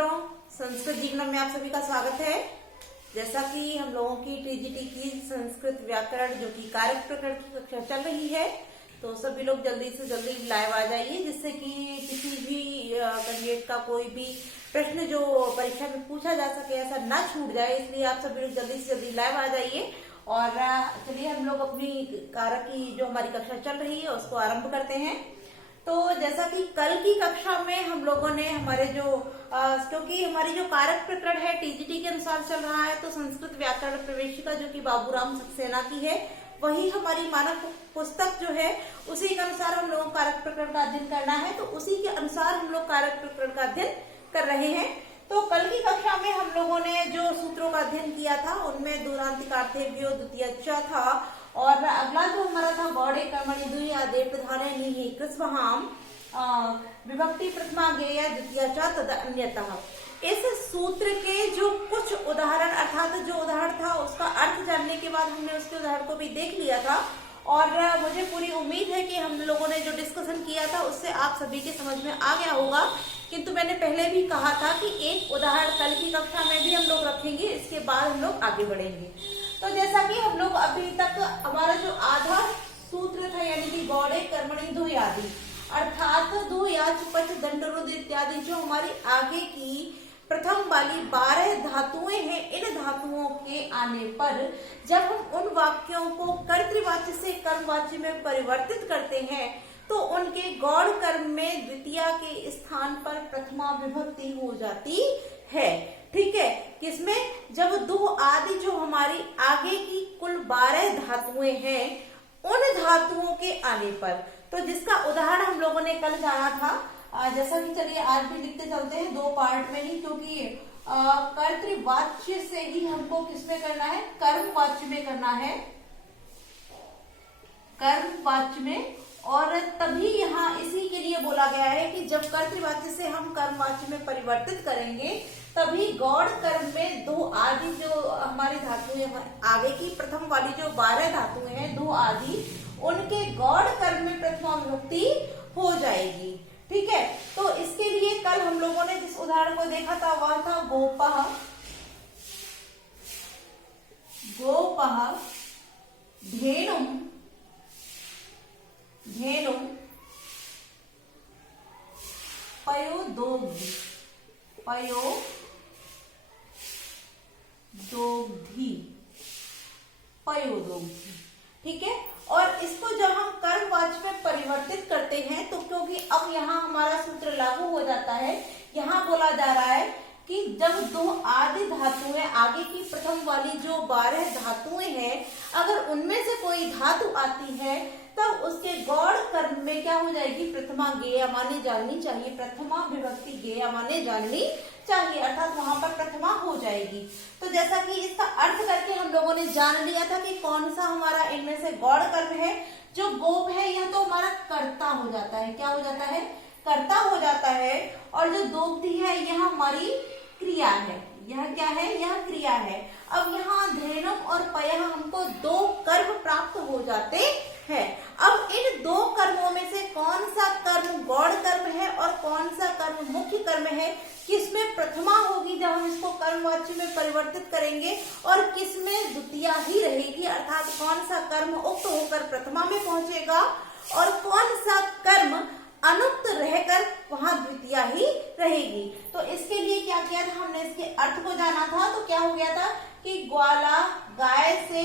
मित्रों, संस्कृत जीवनम में आप सभी का स्वागत है। जैसा कि हम लोगों की टीजीटी की संस्कृत व्याकरण जो कि कारक प्रकरण की कक्षा चल रही है, तो सभी लोग जल्दी से जल्दी लाइव आ जाइए, जिससे कि किसी भी कैंडिडेट का कोई भी प्रश्न जो परीक्षा में पूछा जा सके ऐसा ना छूट जाए। इसलिए आप सभी लोग जल्दी से जल्दी लाइव आ जाइए। और चलिए हम लोग अपनी कारक की जो हमारी कक्षा चल रही है उसको आरंभ करते हैं। तो जैसा कि कल की कक्षा में हम लोगों ने हमारे जो क्योंकि हमारी जो कारक प्रकरण है टीजीटी के अनुसार चल रहा है, तो संस्कृत व्याकरण प्रवेशिका जो कि बाबूराम सक्सेना की है, वही हमारी मानक पुस्तक जो है उसी के अनुसार हम लोगों को कारक प्रकरण का अध्ययन करना है। तो उसी के अनुसार हम लोग कारक प्रकरण का अध्ययन कर रहे हैं। तो कल की कक्षा में हम लोगों ने जो सूत्रों का अध्ययन किया था उनमें दूरांतिकार्थेभ्यो द्वितीय च था, और अगला जो हमारा था गौड़े कर्मणि द्वि आदे प्रधाने निहि कृस्वहाम विभक्ति प्रथमा गेय द्वितीय च तद अन्यतः। इस सूत्र के जो कुछ उदाहरण अर्थात जो उदाहरण था उसका अर्थ जानने के बाद हमने उसके उदाहरण को भी देख लिया था, और मुझे पूरी उम्मीद है कि हम लोगों ने जो डिस्कशन किया था उससे आप सभी के समझ में आ गया होगा। किंतु मैंने पहले भी कहा था कि एक उदाहरण कल की कक्षा में भी हम लोग रखेंगे, इसके बाद हम लोग आगे बढ़ेंगे। तो जैसा कि हम लोग अभी तक हमारा जो आधा सूत्र था यानी कि गौड़े कर्मणि द्वि आदि अर्थात दो याच पच दंडरुद इत्यादि जो हमारी आगे की प्रथम वाली 12 धातुएं हैं, इन धातुओं के आने पर जब हम उन वाक्यों को कर्तृवाच्य से कर्मवाच्य में परिवर्तित करते हैं तो उनके गौड़ कर्म में द्वितीया के स्थान पर प्रथमा विभक्ति हो जाती है। ठीक है, किसमें? जब दो आदि जो हमारी आगे की कुल 12 धातुएं हैं उन धातुओं के आने पर, तो जिसका उदाहरण हम लोगों ने कल जाना था, जैसा कि चलिए आज भी लिखते चलते हैं दो पार्ट में ही, क्योंकि कर्तृवाच्य से ही हमको किसमें करना है? कर्मवाच्य में करना है, कर्मवाच्य में। और तभी यहाँ इसी के लिए बोला गया है कि जब कर्तृवाच्य से हम कर्मवाच्य में परिवर्तित करेंगे तभी गौड़ कर्म में दो आदि जो हमारी धातुएं आगे की प्रथम वाली जो 12 धातुएं हैं दो आदि, उनके गौड़ कर्म में प्रथमा विभक्ति हो जाएगी। ठीक है, तो इसके लिए कल हम लोगों ने जिस उदाहरण को देखा था वह था गोपः, गोपः धेनुम, धेनुम पयोदोग्धि, पयोदोग्धि, पयोदोग्धि। ठीक है, और इसको जब हम कर्मवाच्य में परिवर्तित करते हैं तो क्योंकि अब यहाँ हमारा सूत्र लागू हो जाता है, यहाँ बोला जा रहा है कि जब दो आदि धातुएं आगे की प्रथम वाली जो 12 धातुएं हैं अगर उनमें से कोई धातु आती है तब उसके गौड़ कर्म में क्या हो जाएगी? प्रथमा गेय माने जाननी चाहिए, प्रथमा विभक्ति गेय माने जाननी चाहिए, अर्थात वहां पर प्रथमा हो जाएगी। तो जैसा कि इसका अर्थ करके हम लोगों ने जान लिया था कि कौन सा हमारा इनमें से गौड़ कर्म है। जो गोप है यह तो हमारा कर्ता हो जाता है, क्या हो जाता है? कर्ता हो जाता है। और जो दोग्धि है यह हमारी क्रिया है, यह क्या है? यह क्रिया है। अब यहाँ धेनुम और पयः हमको दो कर्म प्राप्त हो जाते हैं। अब इन दो कर्मों में से कौन सा कर्म गौड़ कर्म है और कौन सा कर्म मुख्य कर्म है, किसमें प्रथमा होगी जब हम इसको कर्मवाच्य में परिवर्तित करेंगे और किसमें द्वितीया ही रहेगी, अर्थात कौन सा कर्म उक्त होकर प्रथमा में पहुंचेगा और कौन सा कर्म अनुक्त रहकर वहां द्वितीया ही रहेगी। तो इसके लिए क्या किया था हमने? इसके अर्थ को जाना था। तो क्या हो गया था कि ग्वाला गाय से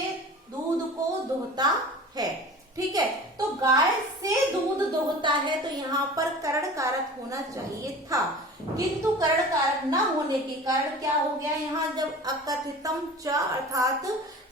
दूध को दोहता है। ठीक है, तो गाय से दूध दोहता है तो यहाँ पर करण कारक होना चाहिए था, किंतु करण कारक न होने के कारण क्या हो गया? यहाँ जब अकथितम च अर्थात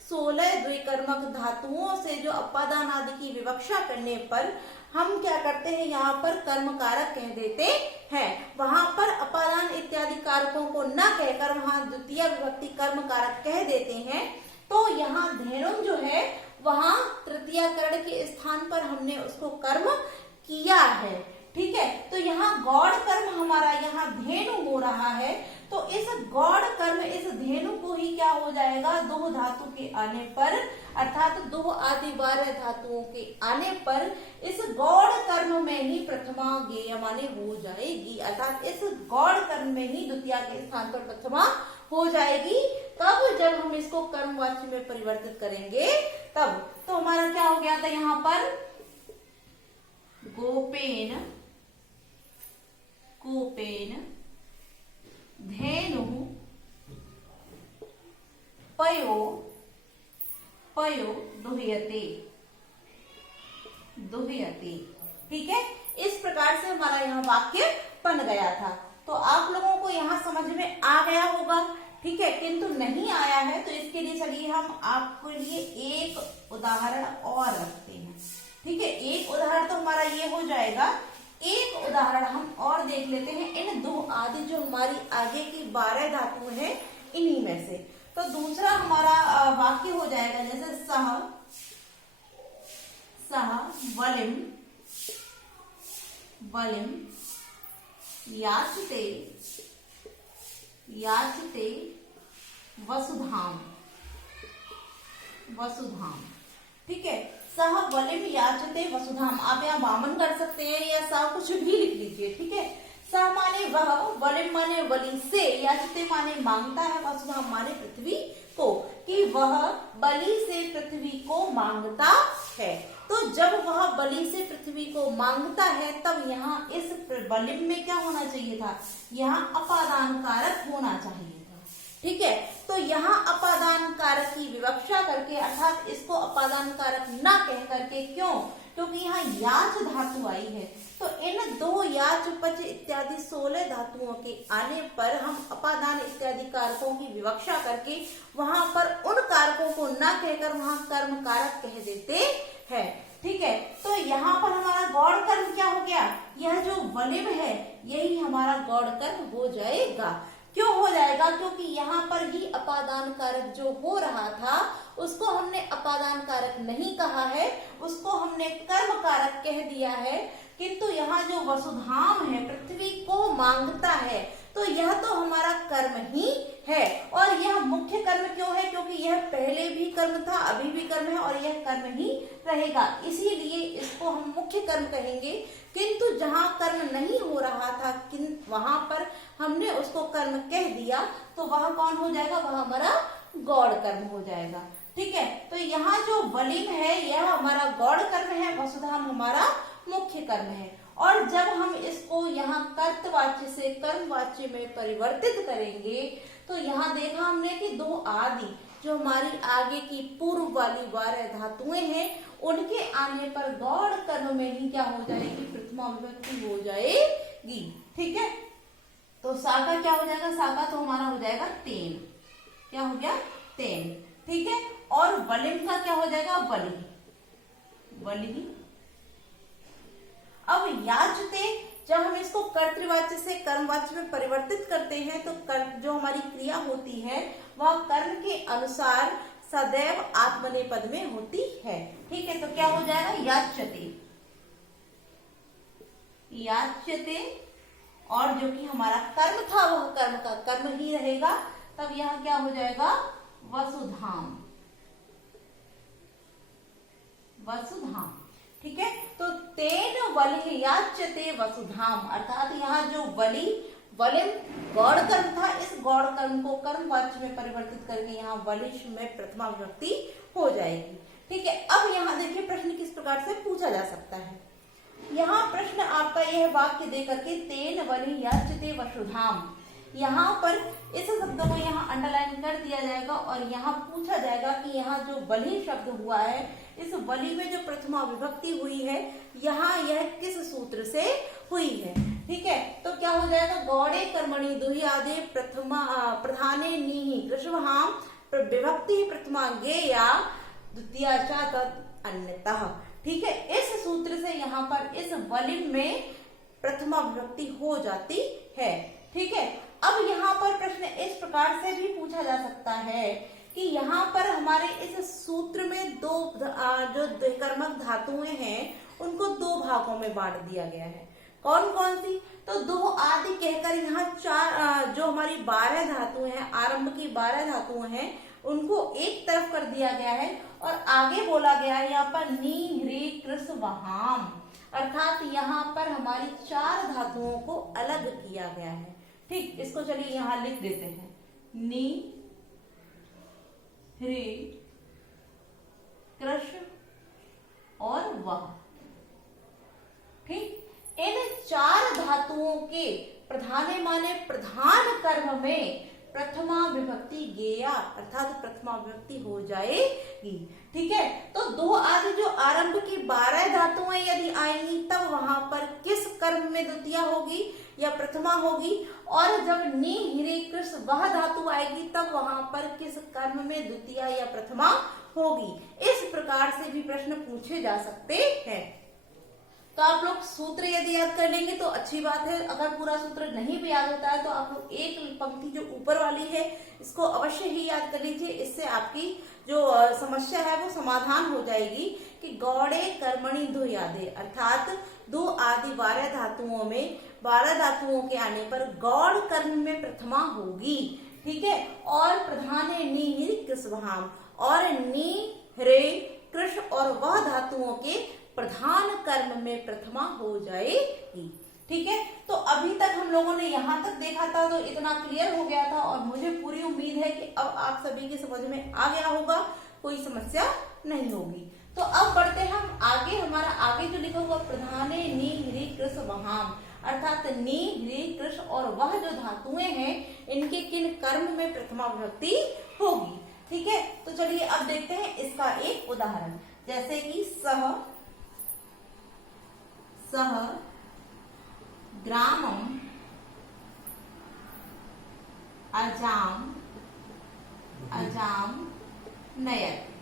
16 द्विकर्मक धातुओं से जो अपादान आदि की विवक्षा करने पर हम क्या करते हैं? यहाँ पर कर्म कारक कह देते हैं। वहां पर अपादान इत्यादि कारकों को न कहकर वहां द्वितीय विभक्ति कर्म कारक कह देते हैं। तो यहाँ धेनुम जो है वहां तृतीय करण के स्थान पर हमने उसको कर्म किया है। ठीक है, तो यहाँ गौड़ कर्म हमारा यहाँ धेनु हो रहा है, तो इस गौड़ कर्म इस धेनु को ही क्या हो जाएगा? दो धातु के आने पर अर्थात दो आदि 12 धातुओं के आने पर इस गौड़ कर्म कर्म में ही प्रथमा गेय माने हो जाएगी, अर्थात इस गौड़ कर्म में ही द्वितीया के स्थान पर प्रथमा हो जाएगी। कब? जब हम इसको कर्मवाच्य में परिवर्तित करेंगे तब। तो हमारा क्या हो गया था यहाँ पर? गोपेन कूपेन धेनु पयो पयो दुह्यते दुह्यते। ठीक है, इस प्रकार से हमारा यह वाक्य बन गया था। तो आप लोगों को यहाँ समझ में आ गया होगा। ठीक है, किंतु नहीं आया है तो इसके लिए चलिए हम आपके लिए एक उदाहरण और रखते हैं। ठीक है, एक उदाहरण तो हमारा ये हो जाएगा। एक उदाहरण हम और देख लेते हैं इन दो आदि जो हमारी आगे की 12 धातु हैं इन्हीं में से। तो दूसरा हमारा वाक्य हो जाएगा जैसे सह वलिम वलिम याचते याचते वसुधाम वसुधाम। ठीक है, सह वलिम याचते वसुधाम। आप यहाँ वामन कर सकते हैं या सह कुछ भी लिख लीजिए। ठीक है, सह माने वह, वलिम माने बलि से, याचते माने मांगता है, वसुधाम माने पृथ्वी को, कि वह बलि से पृथ्वी को मांगता है। तो जब वह बलि से पृथ्वी को मांगता है तब यहाँ इस वलिम में क्या होना चाहिए था? यहाँ अपादान कारक होना चाहिए था। ठीक है, तो यहाँ अपादान कारक की विवक्षा करके अर्थात इसको अपादान कारक ना कह करके, क्यों? क्योंकि यहाँ याच धातु आई है। तो इन दो याच पच इत्यादि 16 धातुओं के आने पर हम अपादान इत्यादि कारकों की विवक्षा करके वहां पर उन कारकों को ना कहकर वहां कर्म कारक कह देते हैं। ठीक है, तो यहाँ पर हमारा गौड़ कर्म क्या हो गया? यह जो वलिम है यही हमारा गौड़ कर्म हो जाएगा। क्यों हो जाएगा? क्योंकि यहाँ पर ही अपादान कारक जो हो रहा था उसको हमने अपादान कारक नहीं कहा है, उसको हमने कर्म कारक कह दिया है। किंतु यहाँ जो वसुधाम है, पृथ्वी को मांगता है, तो यह तो हमारा कर्म ही है। और यह मुख्य कर्म क्यों है? क्योंकि यह पहले भी कर्म था, अभी भी कर्म है और यह कर्म ही रहेगा, इसीलिए इसको हम मुख्य कर्म कहेंगे। किंतु जहाँ कर्म नहीं हो रहा था वहां पर हमने उसको कर्म कह दिया, तो वह कौन हो जाएगा? वह हमारा गौड़ कर्म हो जाएगा। ठीक है, तो यहाँ जो वलिम है यह हमारा गौड़ कर्म है, वसुधाम हमारा मुख्य कर्म है। और जब हम इसको यहाँ कर्तवाच्य से कर्मवाच्य में परिवर्तित करेंगे तो यहाँ देखा हमने कि दो आदि जो हमारी आगे की पूर्व वाली 12 धातुएं हैं उनके आने पर गौड़ कर्म में ही क्या हो जाएगी? प्रथमा विभक्ति हो जाएगी। ठीक है, तो सा का क्या हो जाएगा? सा का तो हमारा हो जाएगा तेन। क्या हो गया? तेन। ठीक है, और वलिम का क्या हो जाएगा? बलि बलि। अब याचते, जब हम इसको कर्तृवाच्य से कर्मवाच्य में परिवर्तित करते हैं तो जो हमारी क्रिया होती है वह कर्म के अनुसार सदैव आत्मनेपद में होती है। ठीक है, तो क्या हो जाएगा? याच्यते याच्यते, और जो कि हमारा कर्म था वह कर्म का कर्म ही रहेगा, तब यह क्या हो जाएगा? वसुधाम वसुधाम। ठीक है, तो तेन वलि याच्यते वसुधाम, अर्थात यहाँ जो वलिम गौड़ कर्म था, इस गौड़ कर्म को कर्मवाच्य में परिवर्तित करके यहाँ वलिश में प्रथमा विभक्ति हो जाएगी। ठीक है, अब यहाँ देखिए प्रश्न किस प्रकार से पूछा जा सकता है। यहाँ प्रश्न आपका यह वाक्य दे करके तेन वलि याच्यते वसुधाम, यहाँ पर इस शब्द को यहाँ अंडरलाइन कर दिया जाएगा और यहाँ पूछा जाएगा कि यहाँ जो वलि शब्द हुआ है, इस वलि में जो प्रथमा विभक्ति हुई है यहाँ यह किस सूत्र से हुई है। ठीक है, तो क्या हो जाएगा? गौड़े कर्मणि दुह्यादे प्रथमा प्रधाने नीहि कृष्वहाम विभक्ति प्रथमा गेया द्वितीया च तत् अन्यतः। ठीक है, इस सूत्र से यहाँ पर इस वलिम में प्रथमा विभक्ति हो जाती है। ठीक है, अब यहाँ पर प्रश्न इस प्रकार से भी पूछा जा सकता है कि यहाँ पर हमारे इस सूत्र में दो जो कर्मक धातुएं हैं उनको दो भागों में बांट दिया गया है। कौन कौन सी? तो दो आदि कहकर यहाँ चार जो हमारी 12 धातुएं हैं, आरंभ की 12 धातुएं हैं, उनको एक तरफ कर दिया गया है और आगे बोला गया है यहाँ पर नी ह्री कृस वहाम, अर्थात यहाँ पर हमारी 4 धातुओं को अलग किया गया है। ठीक, इसको चलिए यहाँ लिख देते हैं। नी, ह्री, कृष और वह। ठीक, इन 4 धातुओं के प्रधाने माने प्रधान कर्म में प्रथमा विभक्ति गेया अर्थात प्रथमा विभक्ति हो जाएगी। ठीक है, तो 2 आदि जो आरंभ की 12 धातुएं यदि आएंगी तब वहां पर किस कर्म में द्वितीया होगी या प्रथमा होगी, और जब नी, ह्री, कृष वह धातु आएगी तब वहां पर किस कर्म में द्वितीया या प्रथमा होगी। इस प्रकार से भी प्रश्न पूछे जा सकते हैं। तो आप लोग सूत्र यदि याद कर लेंगे तो अच्छी बात है। अगर पूरा सूत्र नहीं भी याद होता है तो आप लोग एक पंक्ति जो ऊपर वाली है इसको अवश्य ही याद कर लीजिए। इससे आपकी जो समस्या है वो समाधान हो जाएगी कि गौड़े कर्मणि दो यादे अर्थात 2 आदि 12 धातुओं में 12 धातुओं के आने पर गौड़ कर्म में प्रथमा होगी। ठीक है, और प्रधाने नी, ह्री, कृष वहाम और नी, ह्रे, कृष और वह धातुओं के प्रधान कर्म में प्रथमा हो जाएगी। ठीक है, तो अभी तक हम लोगों ने यहाँ तक देखा था तो इतना क्लियर हो गया था और मुझे पूरी उम्मीद है कि अब आप सभी की समझ में आ गया होगा, कोई समस्या नहीं होगी। तो अब बढ़ते हैं हम आगे। हमारा आगे जो लिखा हुआ प्रधाने नी, ह्री, कृष वहाम अर्थात नी, ह्री, कृष और वह जो धातुएं हैं इनके किन कर्म में प्रथमा विभक्ति होगी। ठीक है, तो चलिए अब देखते हैं इसका एक उदाहरण, जैसे कि सह, सह ग्रामम, अजाम, अजाम नयति।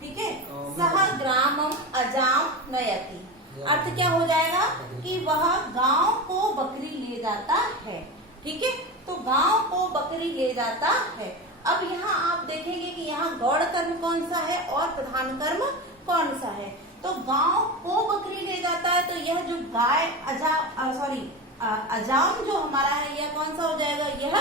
ठीक है, सह ग्रामम अजाम नयति अर्थ क्या हो जाएगा कि वह गांव को बकरी ले जाता है। ठीक है, तो गांव को बकरी ले जाता है। अब यहाँ आप देखेंगे कि यहाँ गौड़ कर्म कौन सा है और प्रधान कर्म कौन सा है। तो गांव को बकरी ले जाता है तो यह जो गाय अजाम जो हमारा है यह कौन सा हो जाएगा, यह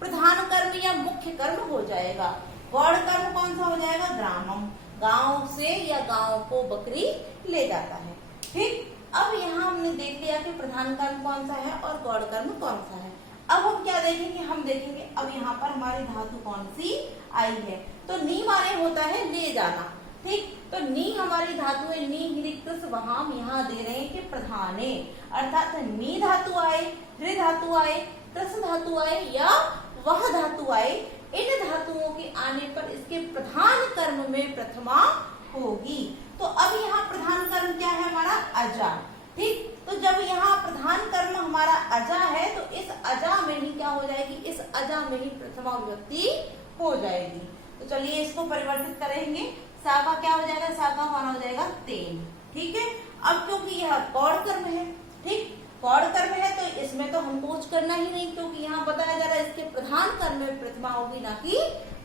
प्रधान कर्म या मुख्य कर्म हो जाएगा। गौड़ कर्म कौन सा हो जाएगा, ग्रामम, गांव से या गांव को बकरी ले जाता है। ठीक, अब यहाँ हमने देख लिया कि प्रधान कर्म कौन सा है और गौड़ कर्म कौन सा है। अब हम क्या देखेंगे, हम देखेंगे अब यहाँ पर हमारी धातु कौन सी आई है। तो नी माने होता है ले जाना। ठीक, तो नी हमारी धातु है, नी, ह्री, कृष वहाम यहाँ दे रहे हैं कि प्रधाने अर्थात नी धातु आए, ह्री धातु आए, कृष धातु आए या वह धातु आए, इन धातुओं के आने पर इसके प्रधान कर्म में प्रथमा होगी। तो अब यहाँ प्रधान कर्म क्या है हमारा, अजा। ठीक, तो जब यहाँ प्रधान कर्म हमारा अजा है तो इस अजा में ही क्या हो जाएगी, इस अजा में ही प्रथमा विभक्ति हो जाएगी। तो चलिए इसको परिवर्तित करेंगे। सा का क्या हो जाएगा, सा का माना हो जाएगा तेन। ठीक है, अब क्योंकि यह गौड़ कर्म है, ठीक, गौड़ कर्म है तो इसमें तो हमको कुछ करना ही नहीं, क्योंकि यहाँ बताया जा रहा है इसके प्रधान कर्म में प्रतिमा होगी ना कि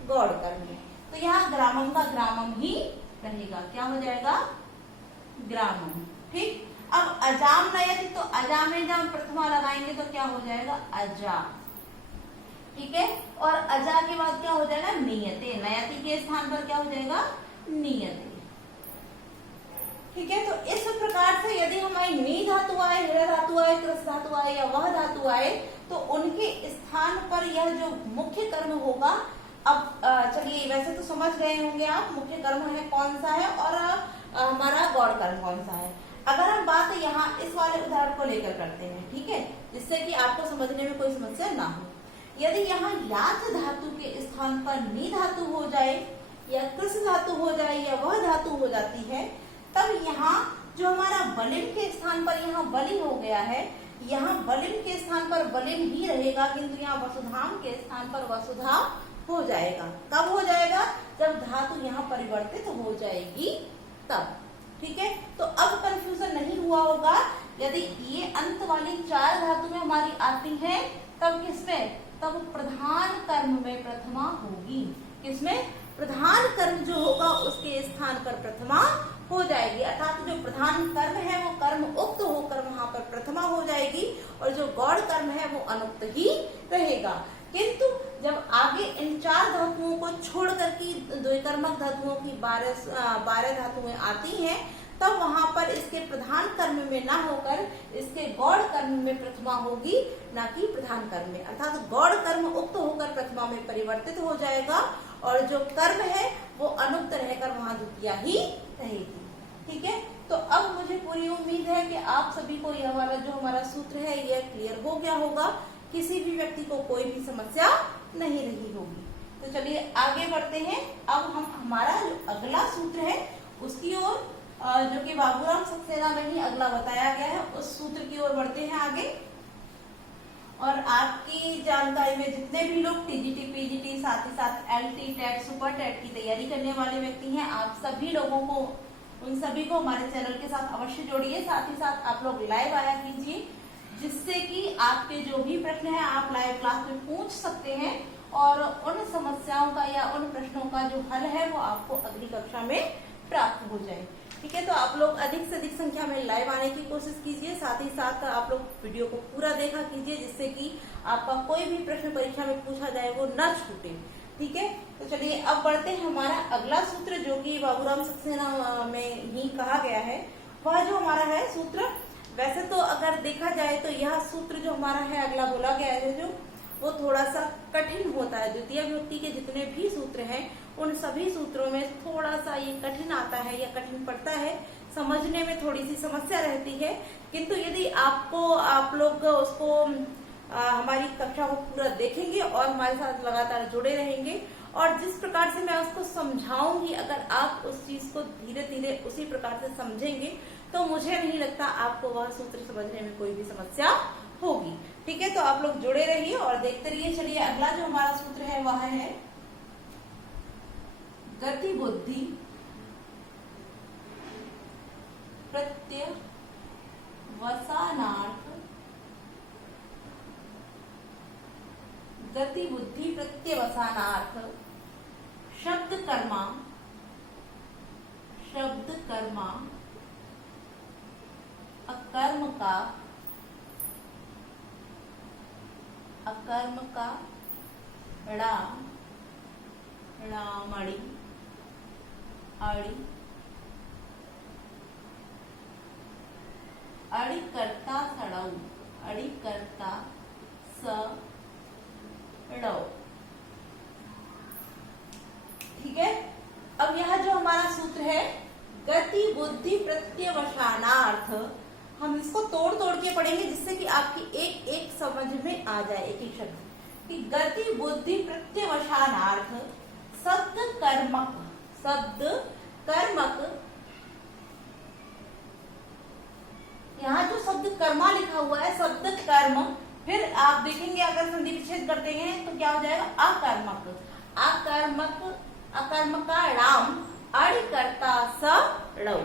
गौड़ कर्म में। तो यहाँ ग्रामम का ग्रामम ही रहेगा, क्या हो जाएगा, ग्रामम। ठीक, अब अजाम नयति तो अजा में जब हम प्रथमा लगाएंगे तो क्या हो जाएगा, अजा। ठीक है, और अजा के बाद क्या हो जाएगा, नियते। नयति के स्थान पर क्या हो जाएगा, नियते। ठीक है, तो इस प्रकार से यदि हमारी नी धातु आए, ह्रा धातु आए, कृष धातु आए या वह धातु आए तो उनके स्थान पर यह जो मुख्य कर्म होगा। अब चलिए वैसे तो समझ गए होंगे आप मुख्य कर्म है कौन सा है और हमारा गौड़ कर्म कौन सा है। अगर हम बात यहाँ इस वाले उदाहरण को लेकर करते हैं, ठीक है, जिससे कि आपको समझने में कोई समस्या ना हो। यदि यहाँ याच धातु के स्थान पर नी धातु हो जाए या कृष धातु हो जाए या वह धातु हो जाती है, तब यहाँ जो हमारा बलिम के स्थान पर यहाँ बलि हो गया है, यहाँ बलिम के स्थान पर बलिम ही रहेगा, किंतु यहाँ वसुधाम के स्थान पर वसुधा हो जाएगा। कब हो जाएगा, जब धातु यहाँ परिवर्तित हो जाएगी तब। ठीक है, तो अब कंफ्यूजन नहीं हुआ होगा। यदि ये अंत वाली 4 धातु में हमारी आती है तब किसमें, तब प्रधान कर्म में प्रथमा होगी। किसमें, प्रधान कर्म जो होगा उसके स्थान पर प्रथमा हो जाएगी, अर्थात जो प्रधान कर्म है वो कर्म उक्त होकर वहां पर प्रथमा हो जाएगी और जो गौड़ कर्म है वो अनुक्त ही रहेगा। किंतु जब आगे इन 4 धातुओं को छोड़ करके द्विकर्मक धातुओं की 12 धातुएं आती हैं तब वहां पर इसके प्रधान कर्म में ना होकर कर्म में प्रथमा होगी, ना कि प्रधान कर्म में। अर्थात गौड़ कर्म उक्त होकर प्रथमा में परिवर्तित हो जाएगा और जो कर्म है वो अनुक्त रहकर वहां द्वितीया ही रहेगी। ठीक है, तो अब मुझे पूरी उम्मीद है कि आप सभी को यह वाला जो हमारा सूत्र है यह क्लियर हो गया होगा, किसी भी व्यक्ति को कोई भी समस्या नहीं रही होगी। तो चलिए आगे बढ़ते हैं। अब हम हमारा जो अगला सूत्र है उसकी ओर, जो कि बाबूराम सक्सेना में ही अगला बताया गया है, उस सूत्र की ओर बढ़ते हैं आगे। और आपकी जानकारी में जितने भी लोग टीजीटी, पीजीटी, साथ ही साथ एलटी, टेट, सुपर टेट की तैयारी करने वाले व्यक्ति हैं, आप सभी लोगों को, उन सभी को हमारे चैनल के साथ अवश्य जोड़िए। साथ ही साथ आप लोग लाइव आया कीजिए, जिससे कि आपके जो भी प्रश्न है आप लाइव क्लास में पूछ सकते हैं और उन समस्याओं का या उन प्रश्नों का जो हल है वो आपको अगली कक्षा में प्राप्त हो जाए। ठीक है, तो आप लोग अधिक से अधिक संख्या में लाइव आने की कोशिश कीजिए। साथ ही साथ आप लोग वीडियो को पूरा देखा कीजिए, जिससे कि आपका कोई भी प्रश्न परीक्षा में पूछा जाए वो न छूटे। ठीक है, तो चलिए अब बढ़ते हैं हमारा अगला सूत्र, जो कि बाबूराम सक्सेना में ही कहा गया है। वह जो हमारा है सूत्र, वैसे तो अगर देखा जाए तो यह सूत्र जो हमारा है अगला बोला गया है जो वो थोड़ा सा कठिन होता है। द्वितीय विभक्ति के जितने भी सूत्र हैं उन सभी सूत्रों में थोड़ा सा ये कठिन आता है या कठिन पड़ता है, समझने में थोड़ी सी समस्या रहती है। किंतु यदि आप लोग उसको हमारी कक्षा को पूरा देखेंगे और हमारे साथ लगातार जुड़े रहेंगे और जिस प्रकार से मैं उसको समझाऊंगी, अगर आप उस चीज को धीरे धीरे उसी प्रकार से समझेंगे तो मुझे नहीं लगता आपको वह सूत्र समझने में कोई भी समस्या होगी। ठीक है, तो आप लोग जुड़े रहिए और देखते रहिए। चलिए अगला जो हमारा सूत्र है वह है गति बुद्धि प्रत्यवसानार्थ गति बुद्धि प्रत्यवसानार्थ शब्द कर्मा अकर्म का रामड़ी अड़िकर्ता सड़ौ। ठीक है, अब यह जो हमारा सूत्र है गति बुद्धि प्रत्यवसानार्थ, हम इसको तोड़ तोड़ के पढ़ेंगे जिससे कि आपकी एक एक समझ में आ जाए, एक एक शब्द कि गति बुद्धि प्रत्यवसानार्थ शब्द कर्मक, यहाँ जो शब्द कर्मा लिखा हुआ है शब्द कर्म, फिर आप देखेंगे अगर संधि विच्छेद करते हैं तो क्या हो जाएगा अकर्मक का राम अड़िकर्ता सड़ौ।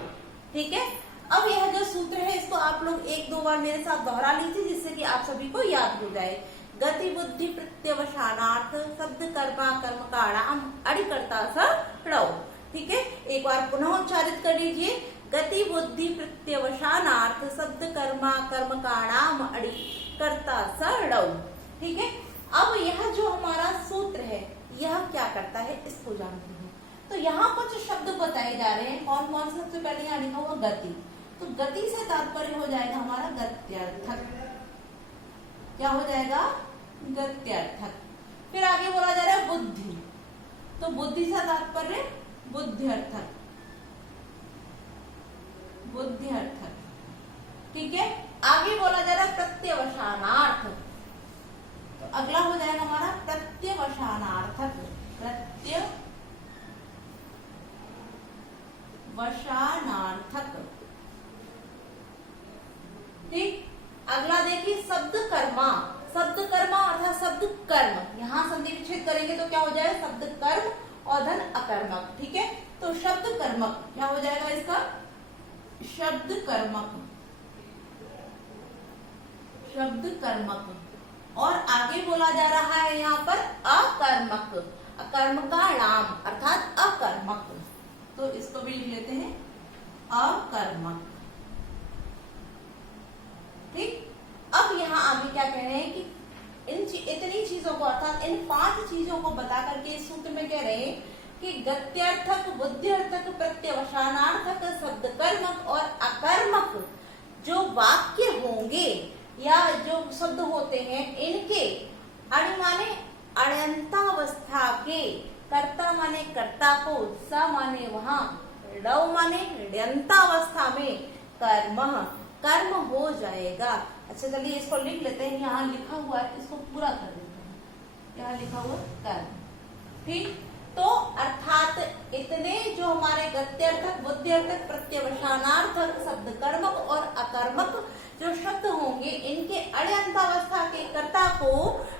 ठीक है, अब यह जो सूत्र है इसको आप लोग एक दो बार मेरे साथ दोहरा लीजिए, जिससे कि आप सभी को याद हो जाए। गति बुद्धि प्रत्यवसानार्थ शब्द कर्मा कर्म का राम अड़िकर्ता सड़ौ। ठीक है, एक बार पुनः उच्चारित कर लीजिए। गति बुद्धि प्रत्यवसानार्थ शब्द कर्मा कर्म का नाम अड़िकर्ता सड़ौ। ठीक है, अब यह जो हमारा सूत्र है यह क्या करता है इसको जानते हैं। तो यहाँ कुछ शब्द बताए जा रहे हैं, कौन कौन से? सबसे पहले यहाँ लिखा हुआ गति, तो गति से तात्पर्य हो जाएगा हमारा गत्यर्थक। क्या हो जाएगा? गत्यर्थक। फिर आगे बोला जा रहा है बुद्धि, तो बुद्धि से तात्पर्य बुद्ध्यर्थक। ठीक है, आगे बोला जा रहा है प्रत्यवसानार्थ, तो अगला हो जाएगा हमारा प्रत्यवसानार्थक। ठीक, अगला देखिए शब्द कर्मा अर्थात शब्द कर्म, यहाँ संधि विच्छेद करेंगे तो क्या हो जाएगा? शब्द कर्म और धन अकर्मक। ठीक है, तो शब्द कर्मक क्या हो जाएगा इसका? शब्द कर्मक। और आगे बोला जा रहा है यहाँ पर अकर्मक, अकर्म का नाम अर्थात अकर्मक, तो इसको भी लिख लेते हैं अकर्मक। ठीक, अब यहाँ आगे क्या कह रहे हैं कि इतनी चीजों को अर्थात इन 5 चीजों को बता करके इस सूत्र में कह रहे हैं कि गत्यर्थक, बुद्ध्यर्थक, प्रत्यवसानार्थक, शब्द कर्मक और अकर्मक जो वाक्य होंगे या जो शब्द होते हैं इनके अण माने अण्यंतावस्था के, कर्ता माने कर्ता को, स माने वहां, ड माने ण्यंतावस्था में कर्म हो जाएगा। अच्छा चलिए इसको लिख लेते हैं, यहाँ लिखा हुआ है इसको पूरा कर देते हैं। यहाँ लिखा हुआ कर्म, ठीक। तो अर्थात इतने जो हमारे गत्यर्थक, बुद्ध्यर्थक, प्रत्यवसानार्थक शब्द कर्मक और अकर्मक जो शब्द होंगे इनके अण्यंतावस्था के कर्ता को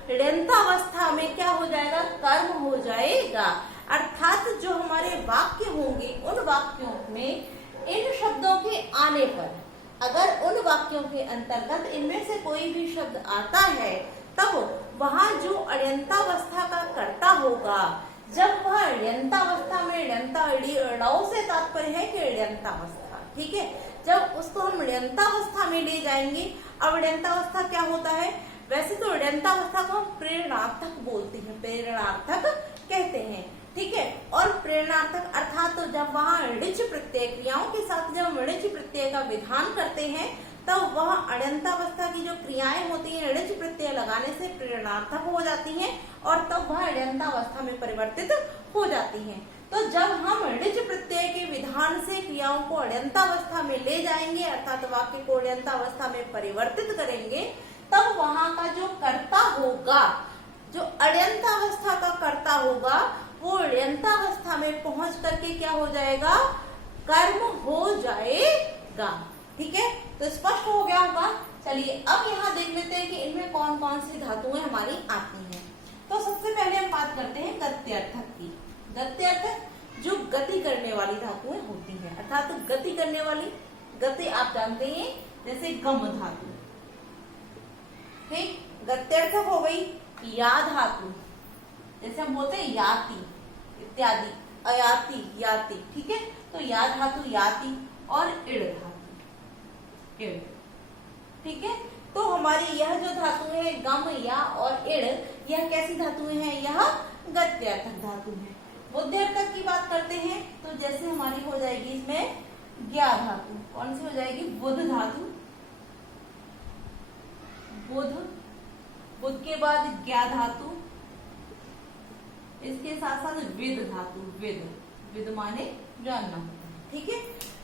ण्यंतावस्था में क्या हो जाएगा, कर्म हो जाएगा। अर्थात जो हमारे वाक्य होंगे उन वाक्यों में इन शब्दों के आने पर, अगर उन वाक्यों के अंतर्गत इनमें से कोई भी शब्द आता है तब वहां जो अण्यंतावस्था का कर्ता होगा, जब वह ण्यंतावस्था में, ण्यंता से तात्पर्य है कि ण्यंतावस्था, ठीक है, जब उसको हम ण्यंतावस्था में ले जाएंगे। अब ण्यंतावस्था क्या होता है, वैसे तो ण्यंतावस्था को हम प्रेरणार्थक बोलते हैं, प्रेरणार्थक कहते हैं, ठीक है। और प्रेरणार्थक अर्थात तो जब वहाँ ऋच प्रत्यय, क्रियाओं के साथ जब ऋच प्रत्यय का विधान करते हैं तब वह अण्यंतावस्था की जो क्रियाएं होती हैं ऋच प्रत्यय लगाने से प्रेरणार्थक हो जाती हैं और तब वह अण्यंतावस्था में परिवर्तित हो जाती हैं। तो जब हम ऋच प्रत्यय के विधान से क्रियाओं को अण्यंतावस्था में ले जाएंगे, अर्थात वाक्य को अण्यंतावस्था में परिवर्तित करेंगे, तब वहां का जो कर्ता होगा, जो अण्यंतावस्था का कर्ता होगा, वो ण्यंतावस्था में पहुंच करके क्या हो जाएगा, कर्म हो जाएगा, ठीक है। तो स्पष्ट हो गया होगा। चलिए अब यहाँ देख लेते हैं कि इनमें कौन कौन सी धातुएं हमारी आती हैं। तो सबसे पहले हम बात करते हैं गत्यर्थक की। गत्यर्थक जो गति करने वाली धातुएं होती हैं, अर्थात तो गति करने वाली, गति आप जानते हैं जैसे गम धातु, ठीक। गत्यर्थक हो गई या धातु, जैसे हम बोलते हैं याति इत्यादि, अयाति, याति, ठीक है। तो या धातु याति और इड़ धातु, इड़, ठीक है। तो हमारी यह जो धातुएं है गम, या और इड़, यह कैसी धातुएं हैं, यह गत्यर्थक धातु है। बुद्ध्यर्थक की बात करते हैं तो जैसे हमारी हो जाएगी इसमें ज्ञा धातु, कौन सी हो जाएगी, बुध धातु, बुध, बुध के बाद ज्ञा धातु, इसके साथ साथ विद धातु, विद, विद माने जानना, ठीक है।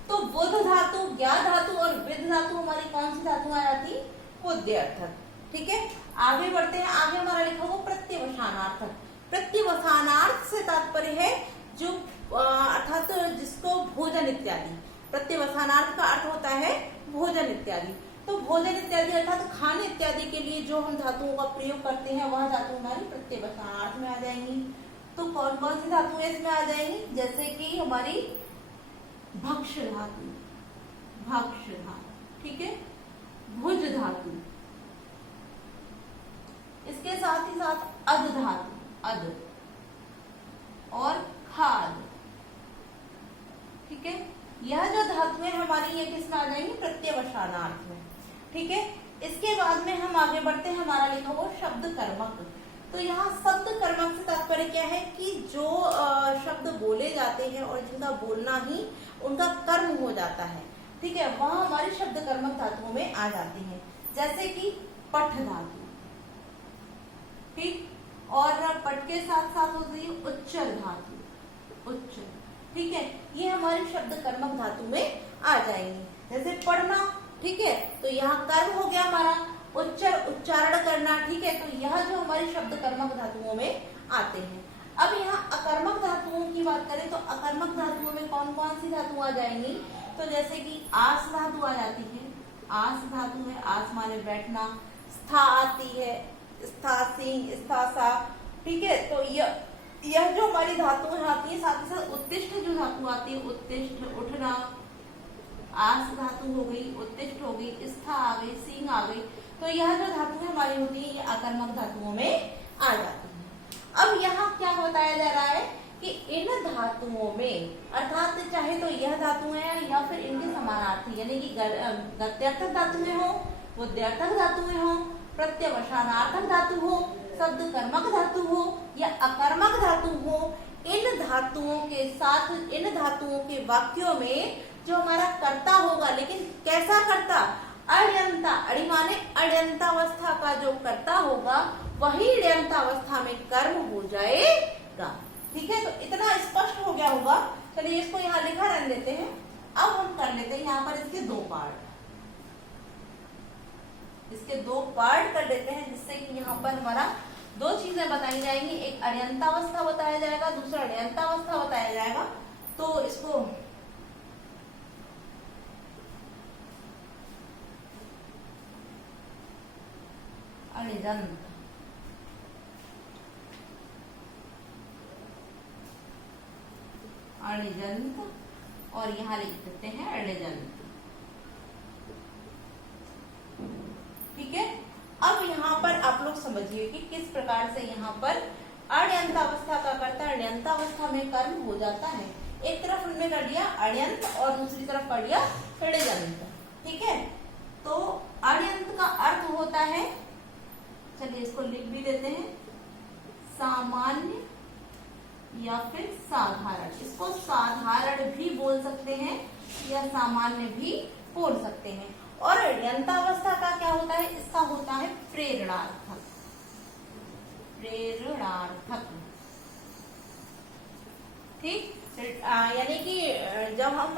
तो बुध धातु, ज्ञा धातु और विद धातु हमारी कौन सी धातु आ जाती, बुद्ध्यर्थक, ठीक है। आगे बढ़ते हैं, आगे हमारा लिखा हुआ प्रत्यवसानार्थक। प्रत्यवसानार्थ से तात्पर्य है जो अर्थात जिसको भोजन इत्यादि, प्रत्यवसानार्थ का अर्थ होता है भोजन इत्यादि। तो भोजन इत्यादि अर्थात खाने इत्यादि के लिए जो हम धातुओं का प्रयोग करते हैं वह धातु हमारी प्रत्यवसानार्थ में आ जाएंगी। तो कौन कौन सी धातुएं इसमें आ जाएंगी, जैसे कि हमारी भक्ष धातु, भक्ष धातु, ठीक है, भुज धातु, इसके साथ ही साथ अध धातु, अध और खाद, ठीक है। यह जो धातुएं हमारी ये किसमें आ जाएंगी, प्रत्यवसानार्थ में, ठीक है। इसके बाद में हम आगे बढ़ते हैं, हमारा लिखा हुआ शब्द कर्मक। तो यहाँ शब्द कर्मक से तात्पर्य क्या है कि जो शब्द बोले जाते हैं और जिनका बोलना ही उनका कर्म हो जाता है, ठीक है, वह हमारी शब्द कर्मक धातुओं में आ जाती हैं। जैसे कि पठ धातु, ठीक, और पठ के साथ साथ होती है उच्चर धातु, उच्चर, ठीक है, ये हमारी शब्द कर्मक धातु में आ जाएंगी। जैसे पढ़ना, ठीक है, तो यहाँ कर्म हो गया हमारा, उच्चारण करना, ठीक है। तो यह जो हमारी शब्द कर्मक धातुओं में आते हैं। अब यहाँ अकर्मक धातुओं की बात करें तो अकर्मक धातुओं में कौन कौन सी धातु आ जाएंगी, तो जैसे कि आस धातु आ जाती है, आस धातु है, आस माने बैठना, स्था आती है, स्था सिंह, स्था सा, ठीक है। तो यह जो हमारी धातुएं आती है, साथ ही साथ उत्तिष्ठ जो धातु आती है, उत्तिष्ठ उठना, आस धातु हो गई, उत्तिष्ठ हो गई, स्था आ गई, सिंह आ गई। तो यह जो धातुएं हमारी होती है ये अकर्मक धातुओं में आ जाती है। अब यहाँ क्या बताया जा रहा है कि इन धातुओं में, अर्थात चाहे तो यह धातुएं हैं या फिर इनके समानार्थी, यानी कि गत्यर्थक धातुएं हो, बुद्ध्यर्थक धातुएं हो, प्रत्यवसानार्थक धातु हो, शब्द कर्मक धातु हो या अकर्मक धातु हो, इन धातुओं के साथ, इन धातुओं के वाक्यों में जो हमारा कर्ता होगा, लेकिन कैसा कर्ता, अण्यंता, अणि माने अण्यंतावस्था का जो कर्ता होगा वही अण्यंतावस्था में कर्म हो जाएगा। ठीक है, तो इतना स्पष्ट हो गया होगा। चलिए इसको यहाँ लिखा रहने देते हैं। अब हम कर लेते हैं यहाँ पर इसके दो पार्ट, इसके दो पार्ट कर लेते हैं, जिससे कि यहाँ पर हमारा दो चीजें बताई जाएंगी, एक अण्यंतावस्था बताया जाएगा, दूसरा अण्यंतावस्था बताया जाएगा। तो इसको अण्यजंत, अण्यजंत और यहाँ लिख देते हैं अण्यजंत। ठीक है, अब यहाँ पर आप लोग समझिए कि किस प्रकार से यहाँ पर अण्यंतावस्था का कर्ता अण्यंतावस्था में कर्म हो जाता है। एक तरफ हमने कर दिया अण्यंत और दूसरी तरफ कर दिया अण्यजंत। ठीक है, तो अण्यंत का अर्थ होता है, चलिए इसको लिख भी देते हैं, सामान्य या फिर साधारण। इसको साधारण भी बोल सकते हैं या सामान्य भी बोल सकते हैं। और अण्यंतावस्था का क्या होता है, इसका होता है प्रेरणार्थक, प्रेरणार्थक। ठीक, यानी कि जब हम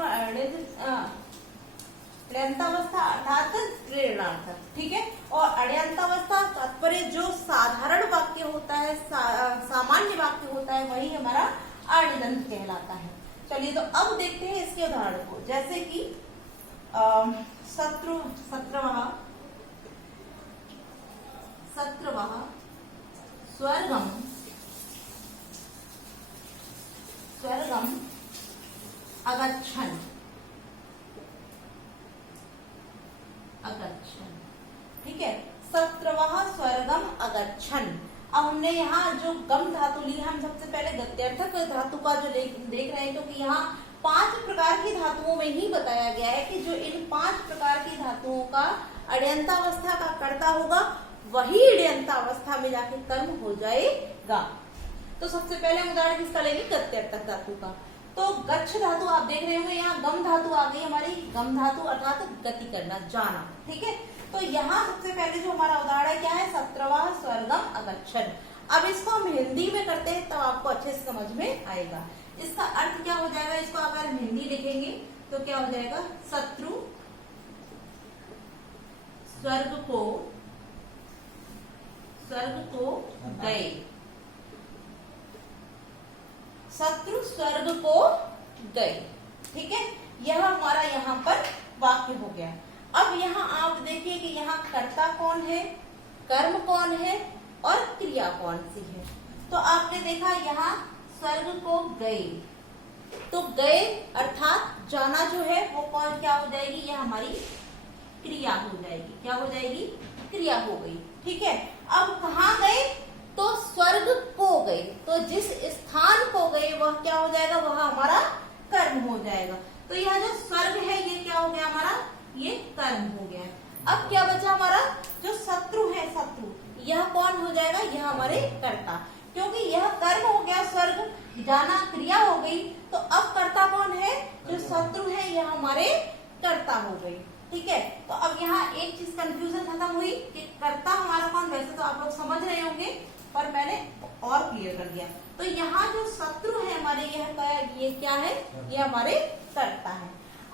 अण्यंतावस्था अर्थात प्रेरणार्थक, ठीक है, और अण्यंतावस्था तात्पर्य जो साधारण वाक्य होता है, सामान्य वाक्य होता है, वही हमारा अण्यजंत कहलाता है। चलिए तो अब देखते हैं इसके उदाहरण को, जैसे कि सत्रवः स्वर्गम, स्वर्गम अगच्छन्, अगच्छन्। ठीक है, सत्रवः स्वर्गम अगच्छन्। अब हमने यहाँ जो गम धातु ली, हम सबसे पहले गत्यर्थक धातु का जो देख रहे हैं, क्योंकि यहाँ 5 प्रकार की धातुओं में ही बताया गया है कि जो इन 5 प्रकार की धातुओं का अण्यंतावस्था का कर्ता होगा वही अण्यंतावस्था में जाके कर्म हो जाएगा। तो सबसे पहले हम उदाहरण किसका लेंगे, गत्यर्थक धातु का। तो गच्छ धातु आप देख रहे होंगे, यहाँ गम धातु आ गई हमारी, गम धातु अर्थात गति करना, जाना। ठीक है, तो यहाँ सबसे पहले जो हमारा उदाहरण है क्या है, सत्रवः स्वर्गम अगच्छन्। अब इसको हम हिंदी में करते हैं तब आपको अच्छे से समझ में आएगा। इसका अर्थ क्या हो जाएगा, इसको अगर हम हिंदी लिखेंगे तो क्या हो जाएगा, शत्रु स्वर्ग को गए, शत्रु स्वर्ग को गए। ठीक है, यह हमारा यहाँ पर वाक्य हो गया। अब यहाँ आप देखिए कि यहाँ कर्ता कौन है, कर्म कौन है और क्रिया कौन सी है। तो आपने देखा यहाँ स्वर्ग को गए, तो गए अर्थात जाना जो है वो कौन क्या हो जाएगी, यह हमारी क्रिया हो जाएगी। क्या हो जाएगी, क्रिया हो गई। ठीक है, अब कहाँ गए, तो स्वर्ग को गए, तो जिस स्थान को गए वह क्या हो जाएगा, वह हमारा कर्म हो जाएगा। तो यह जो स्वर्ग है ये क्या हो गया हमारा, ये कर्म हो गया। अब क्या बचा हमारा, जो शत्रु है, शत्रु, यह कौन हो जाएगा, यह हमारे कर्ता, क्योंकि यह कर्म हो गया, स्वर्ग जाना क्रिया हो गई। तो अब कर्ता कौन है, जो शत्रु है, यह हमारे कर्ता हो गई। ठीक है, तो अब यहाँ एक चीज कंफ्यूजन खत्म हुई कि कर्ता हमारा कौन, वैसे तो आप लोग समझ रहे होंगे पर मैंने और क्लियर कर दिया। तो यहाँ जो शत्रु है हमारे, ये क्या है, ये हमारे कर्ता है।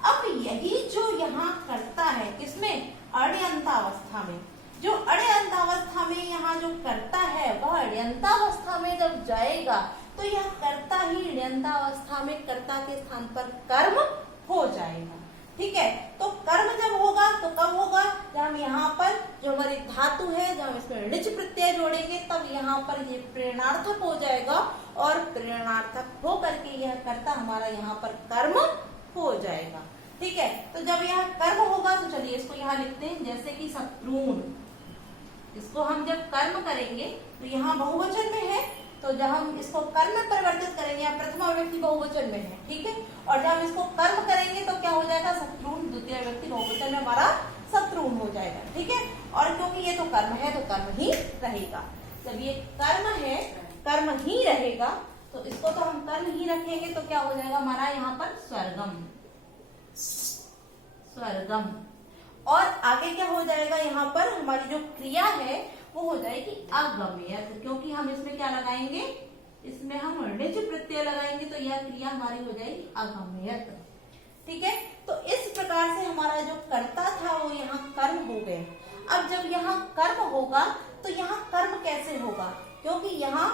अब यही जो यहाँ कर्ता है, किसमें, अण्यंतावस्था में, जो अण्यंतावस्था में यहाँ जो कर्ता है वह अण्यंतावस्था में जब जाएगा तो यह कर्ता ही अण्यंतावस्था में कर्ता के स्थान पर कर्म हो जाएगा। ठीक है, तो कर्म जब होगा तो कब होगा, जब हम यहाँ पर जो हमारी धातु है, जब हम इसमें ऋच प्रत्यय जोड़ेंगे तब यहाँ पर ये प्रेरणार्थक हो जाएगा, और प्रेरणार्थक हो करके यह कर्ता हमारा यहाँ पर कर्म हो जाएगा। ठीक है, तो जब यह कर्म होगा तो चलिए इसको यहाँ लिखते हैं, जैसे कि शत्रुन, इसको हम जब कर्म करेंगे तो यहाँ बहुवचन में है, तो जब हम इसको कर्म में परिवर्तित करेंगे, यहाँ प्रथमा व्यक्ति बहुवचन में है। ठीक है, और जब हम इसको कर्म करेंगे तो क्या हो जाएगा, शत्रुन, द्वितीय व्यक्ति बहुवचन में हमारा शत्रुन हो जाएगा। ठीक है, और क्योंकि ये तो कर्म है तो कर्म ही रहेगा। जब ये कर्म है, कर्म ही रहेगा, तो इसको तो हम कर्म ही रखेंगे, तो क्या हो जाएगा हमारा यहाँ पर स्वर्गम, स्वर्गम। और आगे क्या हो जाएगा, यहाँ पर हमारी जो क्रिया है वो हो जाएगी अगम्यत, क्योंकि हम इसमें क्या लगाएंगे, इसमें हम णिज प्रत्यय लगाएंगे, तो यह क्रिया हमारी हो जाएगी अगम्यत। ठीक है, तो इस प्रकार से हमारा जो कर्ता था वो यहाँ कर्म हो गया। अब जब यहाँ कर्म होगा तो यहाँ कर्म कैसे होगा, क्योंकि यहाँ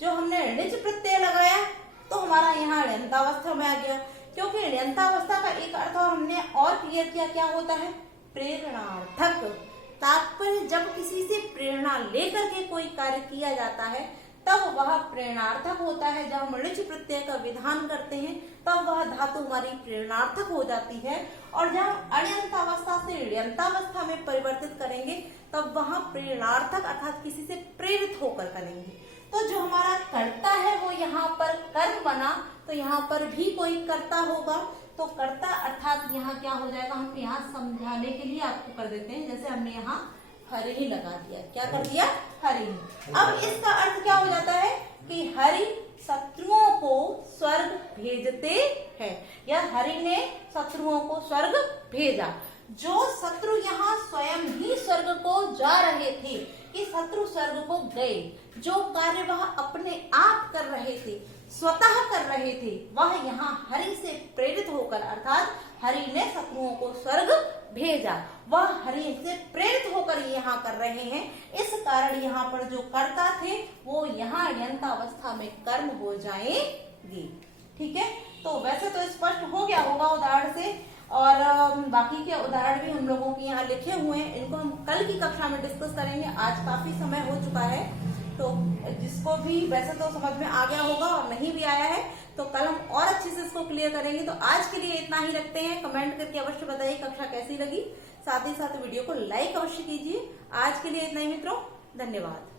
जो हमने णिज प्रत्यय लगाया तो हमारा यहाँ ण्यंतावस्था में आ गया, क्योंकि ण्यंतावस्था का एक अर्थ और हमने और क्लियर किया, क्या होता है, प्रेरणार्थक। तात्पर्य जब किसी से प्रेरणा लेकर के कोई कार्य किया जाता है तब वह प्रेरणार्थक होता है। जब हम णिज प्रत्यय का विधान करते हैं तब वह धातु हमारी प्रेरणार्थक हो जाती है, और जब हम अण्यंतावस्था से ण्यंतावस्था में परिवर्तित करेंगे तब वहां प्रेरणार्थक अर्थात किसी से प्रेरित होकर करेंगे। तो जो हमारा कर्ता है वो यहाँ पर कर्म बना, तो यहाँ पर भी कोई कर्ता होगा, तो कर्ता अर्थात यहाँ क्या हो जाएगा, हम यहाँ समझाने के लिए आपको कर देते हैं, जैसे हमने यहाँ हरि ही लगा दिया, क्या कर दिया, हरि। अब इसका अर्थ क्या हो जाता है कि हरि शत्रुओं को स्वर्ग भेजते हैं, या हरि ने शत्रुओं को स्वर्ग भेजा। जो शत्रु यहाँ स्वयं ही स्वर्ग को जा रहे थे कि शत्रु स्वर्ग को गए, जो कार्य वह अपने आप कर रहे थे, स्वतः कर रहे थे, वह यहाँ हरि से प्रेरित होकर अर्थात हरि ने शत्रुओं को स्वर्ग भेजा, वह हरि से प्रेरित होकर यहाँ कर रहे हैं। इस कारण यहाँ पर जो कर्ता थे वो यहाँ ण्यंतावस्था में कर्म हो जाएंगे। ठीक है, तो वैसे तो स्पष्ट हो गया होगा उदाहरण से, और बाकी के उदाहरण भी हम लोगों के यहाँ लिखे हुए हैं, इनको हम कल की कक्षा में डिस्कस करेंगे। आज काफी समय हो चुका है, तो जिसको भी वैसे तो समझ में आ गया होगा और नहीं भी आया है तो कल हम और अच्छे से इसको क्लियर करेंगे। तो आज के लिए इतना ही रखते हैं। कमेंट करके अवश्य बताइए कक्षा कैसी लगी, साथ ही साथ वीडियो को लाइक अवश्य कीजिए। आज के लिए इतना ही मित्रों, धन्यवाद।